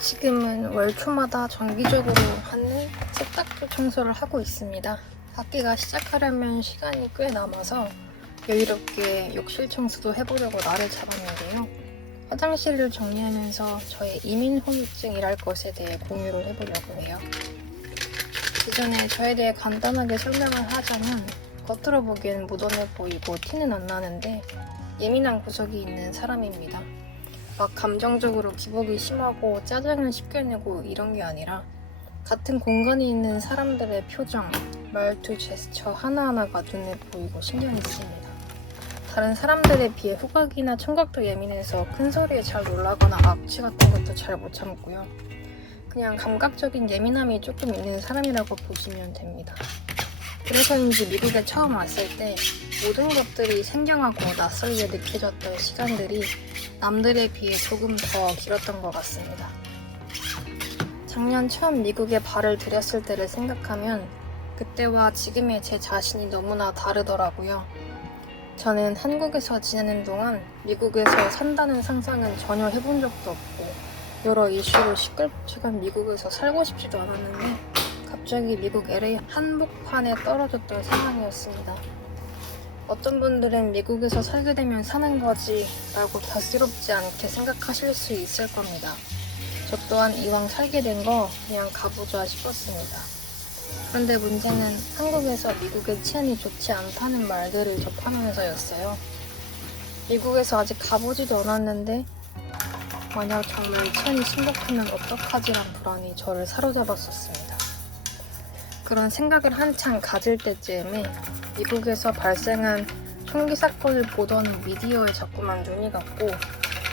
지금은 월 초마다 정기적으로 하는 세탁기 청소를 하고 있습니다. 학기가 시작하려면 시간이 꽤 남아서 여유롭게 욕실 청소도 해보려고 날을 잡았는데요. 화장실을 정리하면서 저의 이민후유증이랄 것에 대해 공유를 해보려고 해요. 그 전에 저에 대해 간단하게 설명을 하자면 겉으로 보기엔 무던해 보이고 티는 안 나는데 예민한 구석이 있는 사람입니다. 막 감정적으로 기복이 심하고 짜증을 쉽게 내고 이런 게 아니라 같은 공간에 있는 사람들의 표정, 말투, 제스처 하나하나가 눈에 보이고 신경이 쓰입니다. 다른 사람들에 비해 후각이나 청각도 예민해서 큰 소리에 잘 놀라거나 악취 같은 것도 잘 못 참고요. 그냥 감각적인 예민함이 조금 있는 사람이라고 보시면 됩니다. 그래서인지 미국에 처음 왔을 때 모든 것들이 생경하고 낯설게 느껴졌던 시간들이 남들에 비해 조금 더 길었던 것 같습니다. 작년 처음 미국에 발을 들였을 때를 생각하면 그때와 지금의 제 자신이 너무나 다르더라고요. 저는 한국에서 지내는 동안 미국에서 산다는 상상은 전혀 해본 적도 없고 여러 이슈로 시끌벅적한 미국에서 살고 싶지도 않았는데 갑자기 미국 LA 한복판에 떨어졌던 상황이었습니다. 어떤 분들은 미국에서 살게 되면 사는 거지 라고 다스럽지 않게 생각하실 수 있을 겁니다. 저 또한 이왕 살게 된 거 그냥 가보자 싶었습니다. 그런데 문제는 한국에서 미국의 치안이 좋지 않다는 말들을 접하면서였어요. 미국에서 아직 가보지도 않았는데 만약 정말 치안이 심각하면 어떡하지란 불안이 저를 사로잡았었습니다. 그런 생각을 한창 가질 때쯤에 미국에서 발생한 총기 사건을 보도하는 미디어에 자꾸만 눈이 갔고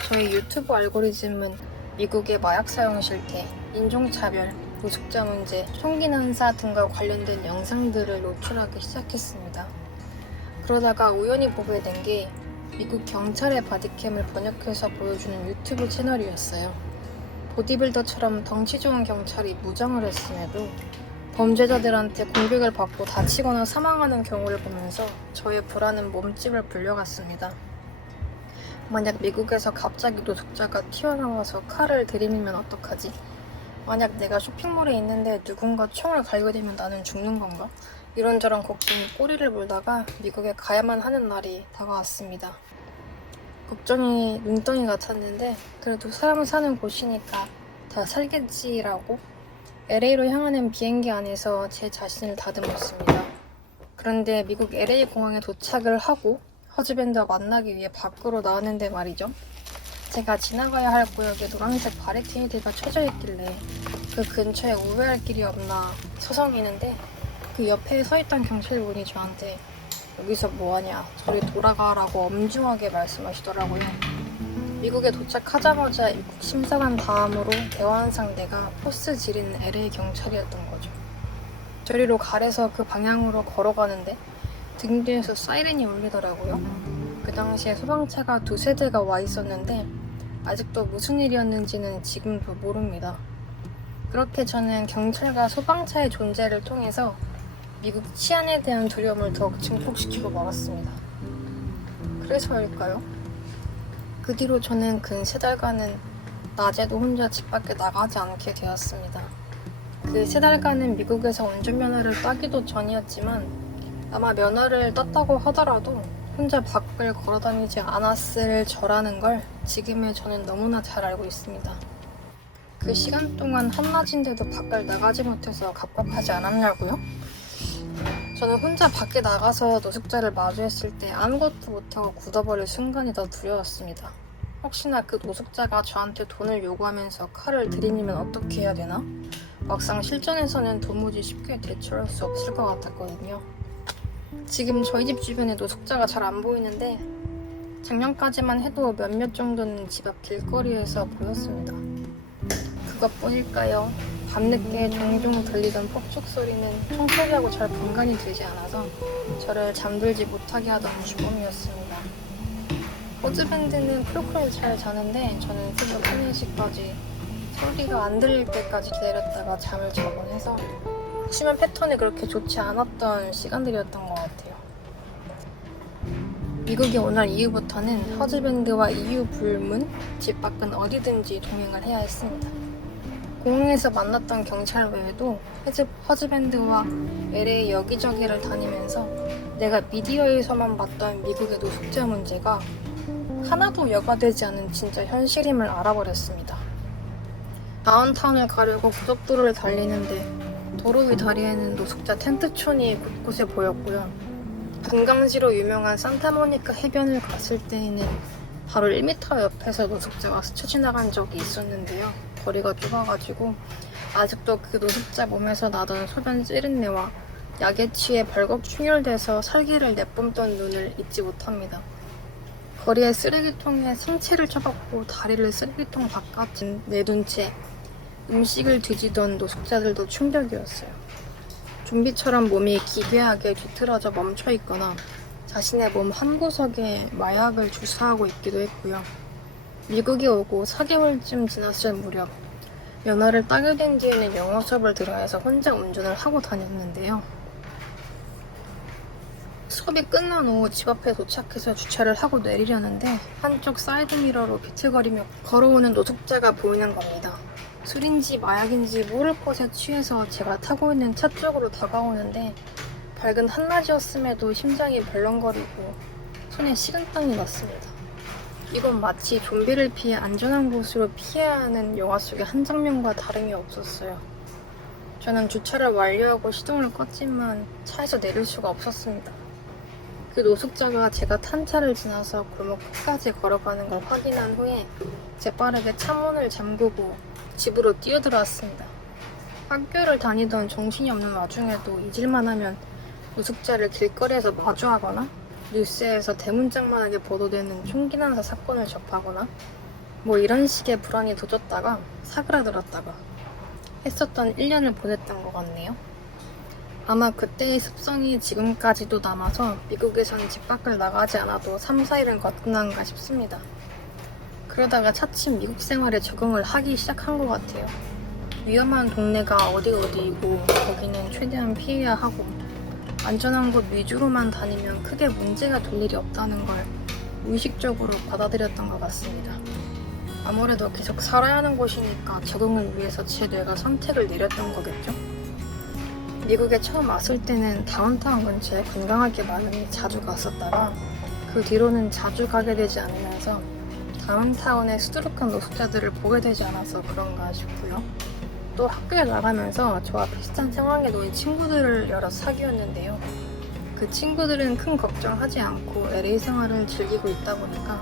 저의 유튜브 알고리즘은 미국의 마약 사용 실태, 인종차별, 노숙자 문제, 총기 난사 등과 관련된 영상들을 노출하기 시작했습니다. 그러다가 우연히 보게 된 게 미국 경찰의 바디캠을 번역해서 보여주는 유튜브 채널이었어요. 보디빌더처럼 덩치 좋은 경찰이 무장을 했음에도 범죄자들한테 공격을 받고 다치거나 사망하는 경우를 보면서 저의 불안은 몸집을 불려갔습니다. 만약 미국에서 갑자기 노숙자가 튀어나와서 칼을 들이밀면 어떡하지? 만약 내가 쇼핑몰에 있는데 누군가 총을 갈게 되면 나는 죽는 건가? 이런저런 걱정이 꼬리를 물다가 미국에 가야만 하는 날이 다가왔습니다. 걱정이 눈덩이 같았는데 그래도 사람 사는 곳이니까 다 살겠지라고 LA로 향하는 비행기 안에서 제 자신을 다듬었습니다. 그런데 미국 LA 공항에 도착을 하고 허즈밴드와 만나기 위해 밖으로 나왔는데 말이죠. 제가 지나가야 할 구역에 노란색 바리케이드가 쳐져 있길래 그 근처에 우회할 길이 없나 서성이는데 그 옆에 서 있던 경찰분이 저한테 여기서 뭐하냐, 저리 돌아가라고 엄중하게 말씀하시더라고요. 미국에 도착하자마자 입국 심사관 다음으로 대화한 상대가 포스 지린 LA 경찰이었던 거죠. 저리로 가래서 그 방향으로 걸어가는데 등 뒤에서 사이렌이 울리더라고요. 그 당시에 소방차가 2-3대가 와 있었는데 아직도 무슨 일이었는지는 지금도 모릅니다. 그렇게 저는 경찰과 소방차의 존재를 통해서 미국 치안에 대한 두려움을 더욱 증폭시키고 말았습니다. 그래서일까요? 그 뒤로 저는 근 3달간은 낮에도 혼자 집 밖에 나가지 않게 되었습니다. 그 3달간은 미국에서 운전면허를 따기도 전이었지만 아마 면허를 땄다고 하더라도 혼자 밖을 걸어다니지 않았을 저라는 걸 지금의 저는 너무나 잘 알고 있습니다. 그 시간 동안 한낮인데도 밖을 나가지 못해서 갑갑하지 않았냐고요? 저는 혼자 밖에 나가서 노숙자를 마주했을 때 아무것도 못하고 굳어버릴 순간이 더 두려웠습니다. 혹시나 그 노숙자가 저한테 돈을 요구하면서 칼을 들이밀면 어떻게 해야 되나? 막상 실전에서는 도무지 쉽게 대처할 수 없을 것 같았거든요. 지금 저희 집 주변에 노숙자가 잘 안 보이는데 작년까지만 해도 몇몇 정도는 집 앞 길거리에서 보였습니다. 그것뿐일까요? 밤늦게 종종 들리던 폭죽 소리는 총소리하고 잘 분간이 되지 않아서 저를 잠들지 못하게 하던 주범이었습니다. 호즈밴드는 콜콜 잘 자는데 저는 새벽 3-4시까지 소리가 안 들릴 때까지 기다렸다가 잠을 자곤 해서 수면 패턴이 그렇게 좋지 않았던 시간들이었던 것 같아요. 미국에 온 날 이후부터는 허즈밴드와 이유 불문, 집 밖은 어디든지 동행을 해야 했습니다. 공항에서 만났던 경찰 외에도 화즈밴드와 LA 여기저기를 다니면서 내가 미디어에서만 봤던 미국의 노숙자 문제가 하나도 여과되지 않은 진짜 현실임을 알아버렸습니다. 다운타운을 가려고 고속도로를 달리는데 도로 위 다리에는 노숙자 텐트촌이 곳곳에 보였고요. 금강지로 유명한 산타모니카 해변을 갔을 때에는 바로 1m 옆에서 노숙자가 스쳐 지나간 적이 있었는데요. 거리가 좁아가지고 아직도 그 노숙자 몸에서 나던 소변 찌른내와 약에 취해 벌겋 충혈돼서 살기를 내뿜던 눈을 잊지 못합니다. 거리의 쓰레기통에 상체를 쳐박고 다리를 쓰레기통 바깥에 내둔 채 음식을 뒤지던 노숙자들도 충격이었어요. 좀비처럼 몸이 기괴하게 뒤틀어져 멈춰있거나 자신의 몸 한 구석에 마약을 주사하고 있기도 했고요. 미국에 오고 4개월쯤 지났을 무렵 면허를 따게 된 뒤에는 영어 수업을 들어야 해서 혼자 운전을 하고 다녔는데요. 수업이 끝난 후 집 앞에 도착해서 주차를 하고 내리려는데 한쪽 사이드미러로 비틀거리며 걸어오는 노숙자가 보이는 겁니다. 술인지 마약인지 모를 것에 취해서 제가 타고 있는 차 쪽으로 다가오는데 밝은 한낮이었음에도 심장이 벌렁거리고 손에 식은땀이 났습니다. 이건 마치 좀비를 피해 안전한 곳으로 피해야 하는 영화 속의 한 장면과 다름이 없었어요. 저는 주차를 완료하고 시동을 껐지만 차에서 내릴 수가 없었습니다. 그 노숙자가 제가 탄 차를 지나서 골목 끝까지 걸어가는 걸 확인한 후에 재빠르게 차문을 잠그고 집으로 뛰어들어왔습니다. 학교를 다니던 정신이 없는 와중에도 잊을만 하면 노숙자를 길거리에서 마주하거나 뉴스에서 대문짝만하게 보도되는 총기 난사 사건을 접하거나 뭐 이런 식의 불안이 도졌다가 사그라들었다가 했었던 1년을 보냈던 것 같네요. 아마 그때의 습성이 지금까지도 남아서 미국에선 집 밖을 나가지 않아도 3, 4일은 거뜬한가 싶습니다. 그러다가 차츰 미국 생활에 적응을 하기 시작한 것 같아요. 위험한 동네가 어디이고 거기는 최대한 피해야 하고 안전한 곳 위주로만 다니면 크게 문제가 될 일이 없다는 걸 무의식적으로 받아들였던 것 같습니다. 아무래도 계속 살아야 하는 곳이니까 적응을 위해서 제 뇌가 선택을 내렸던 거겠죠? 미국에 처음 왔을 때는 다운타운 근처에 관광할 게 많으니 자주 갔었다가 그 뒤로는 자주 가게 되지 않으면서 다운타운의 수두룩한 노숙자들을 보게 되지 않아서 그런가 싶고요. 또 학교에 나가면서 저와 비슷한 상황에 놓인 친구들을 여러 사귀었는데요. 그 친구들은 큰 걱정하지 않고 LA 생활을 즐기고 있다 보니까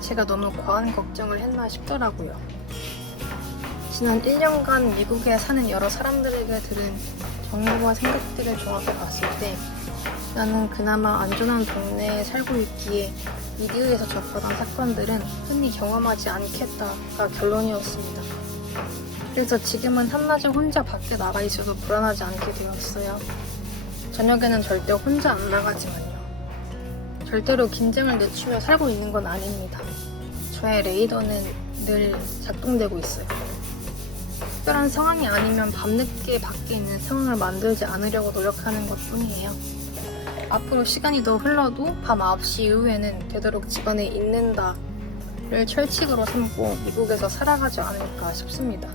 제가 너무 과한 걱정을 했나 싶더라고요. 지난 1년간 미국에 사는 여러 사람들에게 들은 정보와 생각들을 종합해 봤을 때 나는 그나마 안전한 동네에 살고 있기에 미디어에서 접하던 사건들은 흔히 경험하지 않겠다가 결론이었습니다. 그래서 지금은 한낮에 혼자 밖에 나가 있어도 불안하지 않게 되었어요. 저녁에는 절대 혼자 안 나가지만요. 절대로 긴장을 늦추며 살고 있는 건 아닙니다. 저의 레이더는 늘 작동되고 있어요. 특별한 상황이 아니면 밤늦게 밖에 있는 상황을 만들지 않으려고 노력하는 것 뿐이에요. 앞으로 시간이 더 흘러도 밤 9시 이후에는 되도록 집안에 있는다를 철칙으로 삼고 미국에서 살아가지 않을까 싶습니다.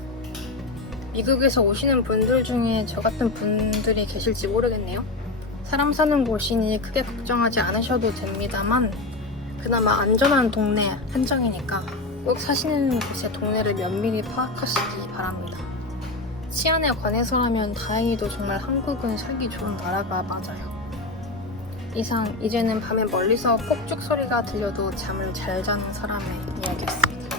미국에서 오시는 분들 중에 저 같은 분들이 계실지 모르겠네요. 사람 사는 곳이니 크게 걱정하지 않으셔도 됩니다만 그나마 안전한 동네 한정이니까 꼭 사시는 곳의 동네를 면밀히 파악하시기 바랍니다. 치안에 관해서라면 다행히도 정말 한국은 살기 좋은 나라가 맞아요. 이상, 이제는 밤에 멀리서 폭죽 소리가 들려도 잠을 잘 자는 사람의 이야기였습니다.